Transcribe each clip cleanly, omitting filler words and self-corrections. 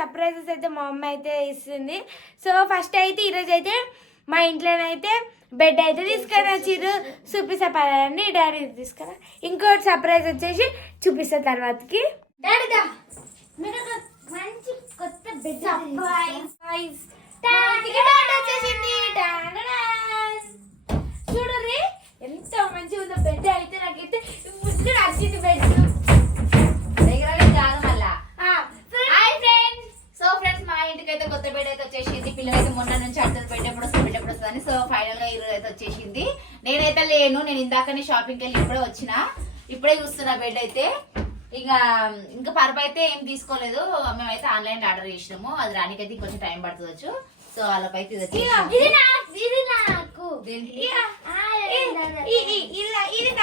Surprises అయితే మా mummy అయితే ఇస్తుంది. సో ఫస్ట్ అయితే ఈరోజు అయితే మా ఇంట్లోనైతే బెడ్ అయితే తీసుకొని వచ్చిర్రు. చూపిస్తా పదండి, డాడీ తీసుకురా. ఇంకోటి సర్ప్రైజ్ వచ్చేసి చూపిస్తా తర్వాతకి. డాడీదా మంచి కొత్త బెడ్ సర్ప్రైజ్ వచ్చేసింది. చూడండి ఎంత మంచిగా ఉందో బెడ్ అయితే. నాకైతే ముద్దు నచ్చింది బెడ్. అయితే కొత్త బెడ్ అయితే వచ్చేసింది. పిల్లలైతే మొన్న నుంచి అర్థం పెట్టేప్పుడు వస్తుంది. సో ఫైనల్ గా ఈరోజు అయితే వచ్చేసింది. నేనైతే లేను, నేను ఇందాకనే షాపింగ్కి వెళ్ళి ఇప్పుడే వచ్చిన, ఇప్పుడే చూస్తున్నా బెడ్ అయితే. ఇంకా పరుపు అయితే ఏం తీసుకోలేదు, మేమైతే ఆన్లైన్ ఆర్డర్ చేసినాము. అది రానికైతే కొంచెం టైం పడుతుంది. సో వాళ్ళకైతే ఇది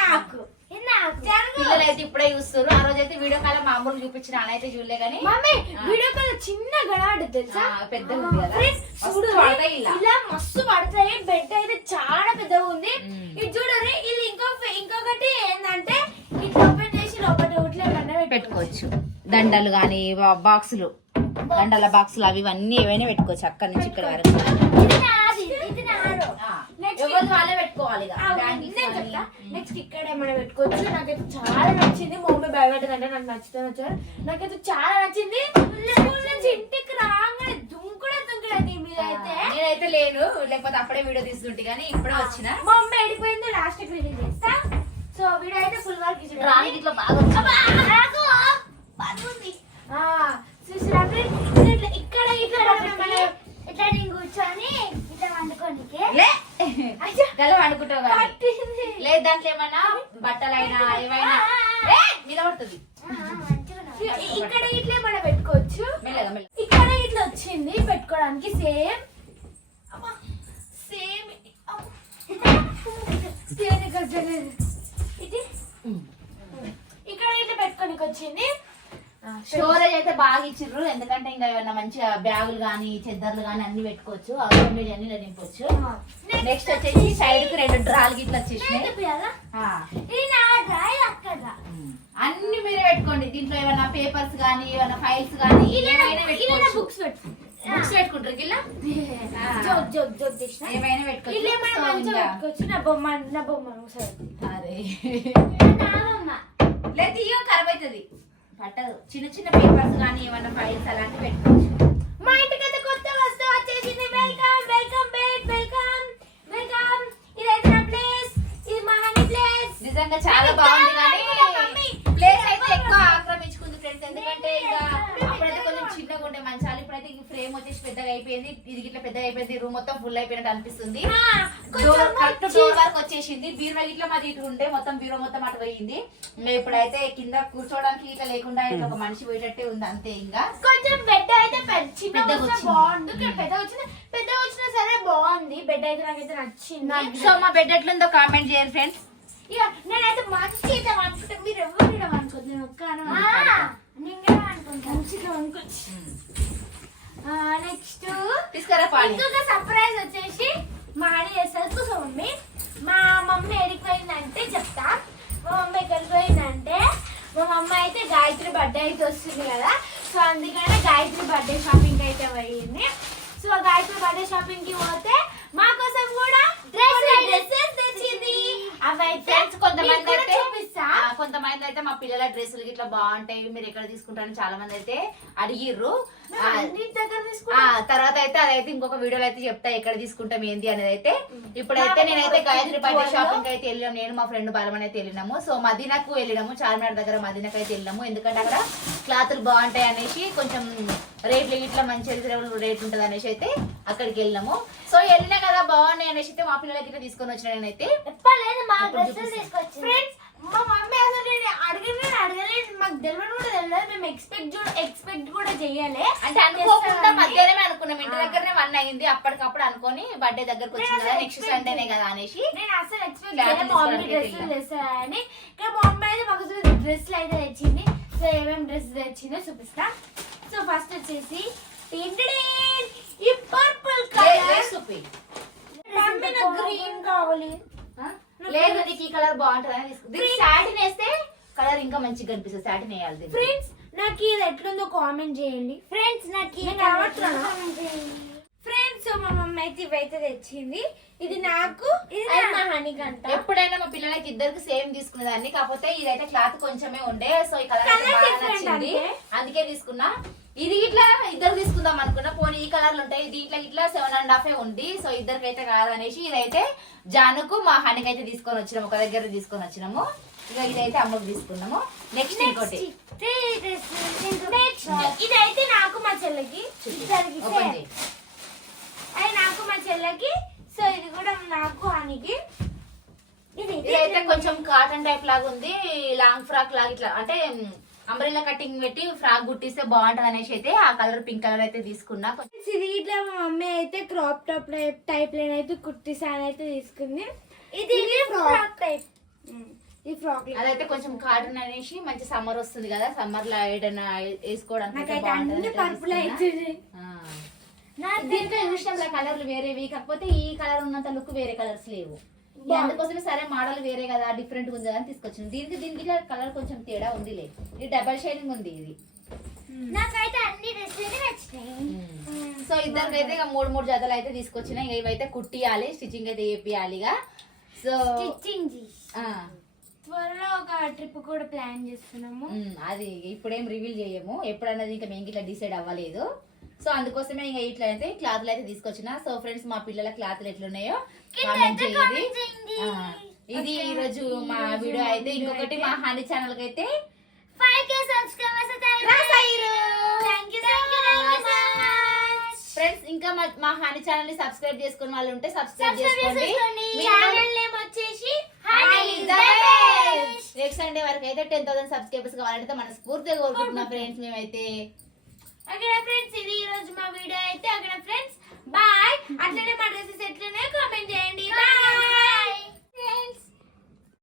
నాకు పిల్లలైతే ఇప్పుడే చూస్తారు. ఆ రోజు అయితే వీడియో కాల్ మామూలు చూపించిన అయితే చూడలే కానీ వీడియో కాల్ చిన్న గడాడు తెలుసా, పెద్ద ఉంది కదా, ఇలా మస్తు పడతాయి. బెడ్ అయితే చాలా పెద్దగా ఉంది. ఇది చూడండి. ఇది ఇంకొకటి ఏంటంటే ఇట్లా ఓపెన్ చేసి లోపల ఊట్లే పెట్టుకోవచ్చు. దండలు గానీ బాక్సులు, దండల బాక్సులు అవి ఇవన్నీ ఏవైనా పెట్టుకోవచ్చు. అక్కడి నుంచి ఇక్కడ వరకు వాళ్ళే పెట్టుకోవాలి. నెక్స్ట్ ఇక్కడ ఏమైనా పెట్టుకోవచ్చు. నాకైతే చాలా నచ్చింది. మా మమ్మీ భయపడ్డదంటే నాకు నచ్చుతుంది. నాకైతే చాలా నచ్చింది. ఇంటికి రాగానే దుంకుడే మీద అయితే. నేనైతే లేను, లేకపోతే అప్పుడే వీడియో తీసుకుంటే కానీ ఇప్పుడే వచ్చిన. మా మమ్మీ వెళ్ళిపోయింది, లాస్ట్ వీడియో చేస్తా. సో వీడియో అయితే ఫుల్ వర్క్ ఇట్లా బాగా ఇక్కడ ఇట్లా నేను కూర్చొని ఇట్లా వండుకోనికే వండుకుంటావు కానీ లేదు. దాంట్లో ఏమన్నా బట్టలైనా ఏమైనా మీద పడుతుంది. ఇక్కడ ఇట్లా ఏమైనా పెట్టుకోవచ్చు. ఇక్కడ ఇట్లా వచ్చింది పెట్టుకోవడానికి. సేమ్ ఇది ఇక్కడ ఇట్లా పెట్టుకోనికి వచ్చింది. స్టోరేజ్ అయితే బాగా ఇచ్చిర్రు. ఎందుకంటే ఇంకా ఏమన్నా మంచిగా బ్యాగులు గానీ చెద్దర్లు గానీ అన్ని పెట్టుకోవచ్చు. అవసరం మీద అన్ని నింపొచ్చు. నెక్స్ట్ వచ్చేసి సైడ్ కి 2 డ్రాలు గిట్లా వచ్చేసినాయి. అన్ని మీరే పెట్టుకోండి. దీంట్లో ఏమన్నా పేపర్స్ గానీ ఏమన్నా ఫైల్స్ గానీ ఏమైనా పెట్టుకోవచ్చు. బుక్స్ పెట్టుకుంటారు గిల్లా ఏమైనా పెట్టుకోవచ్చు. నా బొమ్మ అరే లేదు, ఇయ్యో ఖరాబ్ అవుతుంది, పట్టదు. చిన్న చిన్న పేపర్స్ కానీ ఏమన్నా ఫైల్స్ అలాంటివి పెట్టుకోవచ్చు. మా ఇంటికైతే కొత్త వస్తువు వచ్చేసింది. Welcome welcome bed, welcome welcome. ఇదైతే నా ప్లేస్, ఇది మా హనీ ప్లేస్. నిజంగా చాలా బాగుంది కానీ ప్లేస్ అయితే ఎక్కువ ఆక్రమించుకుంది ఫ్రెండ్స్. ఎందుకంటే ఇంకా అప్పుడైతే కొంచెం చిన్నగా ఉండే మంచాలు, ఇప్పుడైతే ఫ్రేమ్ వచ్చేసి పెద్దగా అయిపోయింది. ఇది గిట్లా పెద్దగా అయిపోయింది. రూమ్ మొత్తం ఫుల్ అయిపోయినట్టు అనిపిస్తుంది. డోర్ వరకు వచ్చేసింది. బీరువా గిట్లా మాది ఇటు ఉంటే మొత్తం బీరువా మొత్తం అటు పోయింది. ఇప్పుడైతే కింద కూర్చోడానికి ఇట్లా లేకుండా ఇట్లా ఒక మనిషి పోయేటట్టే ఉంది అంతే. ఇంకా కొంచెం బెడ్ అయితే బాగుంది. పెద్ద వచ్చినా సరే బాగుంది. బెడ్ అయితే నాకైతే నచ్చింది. సో మా బెడ్ ఎట్లుందో కామెంట్ చేయండి ఫ్రెండ్స్. ఇక నేనైతే మంచిగా అనుకుంటా. మీరు ఎవరు అనుకోండి, నేను ఒక్కను మంచిగా అనుకోవచ్చు. నెక్స్ట్ తీసుకురా ఇంకొక సర్ప్రైజ్ వచ్చేసి మా డాడీ చేస్తారు. సో మా మమ్మీ ఎడిపోయిందంటే చెప్తా. మా మమ్మీ ఎక్కడికి పోయిందంటే, మా మమ్మీ అయితే గాయత్రి బర్త్డే అయితే వస్తుంది కదా. సో అందుకనే గాయత్రి బర్త్డే షాపింగ్ అయితే పోయింది. సో గాయత్రి బర్త్డే షాపింగ్ కి పోతే మా కోసం కూడా డ్రెస్సెస్ తెచ్చింది. అవైతే కొంతమంది అయితే మా పిల్లల డ్రెస్సులు ఇట్లా బాగుంటాయి, మీరు ఎక్కడ తీసుకుంటారని చాలా మంది అయితే అడిగిర్రు. తర్వాత అయితే అదైతే ఇంకొక వీడియోలో అయితే చెప్తా ఎక్కడ తీసుకుంటాం ఏంటి అనేది అయితే. ఇప్పుడైతే నేనైతే గాయత్రి బర్త్డే షాపింగ్ అయితే వెళ్ళాము. నేను మా ఫ్రెండ్ బలమని అయితే వెళ్ళినాము. సో మదీనాకు వెళ్ళినాము, చార్మినార్ దగ్గర మదీనాకు అయితే వెళ్ళాము. ఎందుకంటే అక్కడ క్లాతులు బాగుంటాయి అనేసి, కొంచెం రేట్లు ఇట్లా మంచి రీజనబుల్ రేట్ ఉంటుంది అనేసి అయితే అక్కడికి వెళ్ళినాము. సో వెళ్ళినా కదా బాగున్నాయి అనేసి అయితే మా పిల్లలకి ఇట్లా తీసుకొని వచ్చిన నేనైతే. మా మమ్మీ అసలు అడగలేదు, మాకు తెలియదు కూడా తెలియదు. మేము ఎక్స్పెక్ట్ కూడా చెయ్యాలి అంటే అనుకోకుండా మధ్యాహ్నమే అనుకున్నాం. ఇంటి దగ్గరనే 1 అయింది. అప్పటికప్పుడు అనుకొని బర్త్డే దగ్గరకు వచ్చింది కదా, నెక్స్ట్ సండేనే కదా అనేసి నేను అసలు ఎక్స్పెక్ట్ చేయలేదు మా మమ్మీ డ్రెస్సులు తెస్తారని. కానీ మా మమ్మీ అయితే మాకు డ్రెస్సులు అయితే తెచ్చింది. సో ఏమేమి డ్రెస్ తెచ్చిందో చూపిస్తా. సో ఫస్ట్ వచ్చేసి ఈ పర్పుల్ కలర్ గ్రీన్ కావాలి. లేదు నీకు ఈ కలర్ బాగుంటుంది అని తీసుకుంది. సాటిన్ వేస్తే కలర్ ఇంకా మంచిగా కనిపిస్తుంది. సాటిన్ వేయాలి ఫ్రెండ్స్. నాకు ఇది ఎట్లుందో కామెంట్ చేయండి ఫ్రెండ్స్. నాకు ఫ్రెండ్స్ మా మమ్మీ అయితే ఇవైతే తెచ్చింది. ఇది నాకు మా హనీకంట. ఎప్పుడైనా మా పిల్లలకి ఇద్దరికి సేమ్ తీసుకునేదాన్ని, కాకపోతే ఇదైతే క్లాత్ కొంచెమే ఉండే, సో ఈ కలర్ నచ్చింది అందుకే తీసుకున్నా. ఇది ఇట్లా ఇద్దరు తీసుకుందాం అనుకున్నా, పోనీ ఈ కలర్లు ఉంటాయి, దీంట్లో ఇట్లా 7.5 ఉంది, సో ఇద్దరికైతే కాదనేసి ఇదైతే జానుకు మా హనీకి అయితే తీసుకొని వచ్చినాము, ఒక దగ్గర తీసుకొని వచ్చినాము. ఇక ఇదైతే అమ్మకు తీసుకున్నాము. నెక్స్ట్ ఇంకోటి ఇదైతే నాకు మా చెల్లెకి, అది నాకు మా చెల్లెకి. సో ఇది కూడా నాకు హనీకి. ఇదైతే కొంచెం కాటన్ టైప్ లాగా ఉంది, లాంగ్ ఫ్రాక్ లాగా ఇట్లా అంటే అంబ్రెల్లా కటింగ్ పెట్టి ఫ్రాక్ గుట్టిస్తే బాగుంటది అనేసి అయితే ఆ కలర్ పింక్ కలర్ అయితే తీసుకున్నా. ఇది ఇట్లా మా మమ్మీ అయితే క్రాప్ టాప్ టైప్ లైన్ అయితే కుర్తీసాన్ అయితే తీసుకుంది. ఇది ఫ్రాక్ టైప్, ఈ ఫ్రాక్ అదైతే కొంచెం కాటన్ అనేసి మంచి సమ్మర్ వస్తుంది కదా, సమ్మర్ లో ఏదైనా వేసుకోవడానికి దీంట్లో చూసినప్పుడు కలర్లు వేరేవి, కాకపోతే ఈ కలర్ ఉన్నంత లుక్ వేరే కలర్స్ లేవు. అందుకోసమే సరే మోడల్ వేరే కదా, డిఫరెంట్ ఉంది అని తీసుకొచ్చింది. దీనికి కలర్ కొంచెం తేడా ఉంది, లేదు ఇది డబల్ షేడింగ్ ఉంది. ఇది నాకైతే అన్ని డ్రెస్సెస్ నచ్చినాయి. సో ఇద్దరికైతే ఇక 3 జతలు అయితే తీసుకొచ్చినా. ఇక ఇవైతే కుట్టియాలి, స్టిచ్చింగ్ అయితే వేపియాలి. సో స్టిచ్చింగ్ త్వరలో ఒక ట్రిప్ కూడా ప్లాన్ చేస్తున్నాము. అది ఇప్పుడేం రివీల్ చేయము, ఎప్పుడన్నది ఇంకా మేము ఇట్లా డిసైడ్ అవ్వలేదు. సో అందుకోసమే ఇంకా ఇట్లా అయితే క్లాత్లు అయితే తీసుకొచ్చిన. సో ఫ్రెండ్స్ మా పిల్లల క్లాత్లు ఎట్లున్నాయో కామెంట్ చేయండి. ఇది ఈ రోజు మా వీడియో అయితే. ఇంకొకటి మా హనీ ఛానల్ కి అయితే 5K సబ్స్క్రైబర్స్ ఫ్రెండ్స్. ఇంకా మా హనీ ఛానల్ ని సబ్స్క్రైబ్ చేసుకున్న వాళ్ళు ఉంటే సబ్స్క్రైబ్ చేసుకోండి. ఛానల్ నేమ్ వచ్చేసి నెక్స్ట్ సండే వరకు అయితే 10,000 సబ్స్క్రైబర్స్ కావాలంటే మనస్ఫూర్తిగా కోరుకుంటున్నాం ఫ్రెండ్స్ మేమైతే. ఓకే ఫ్రెండ్స్, ఇది ఈ రోజు మా వీడియో అయితే. Okay friends, bye. అట్లనే మా డ్రెస్సెస్ ఎట్లనే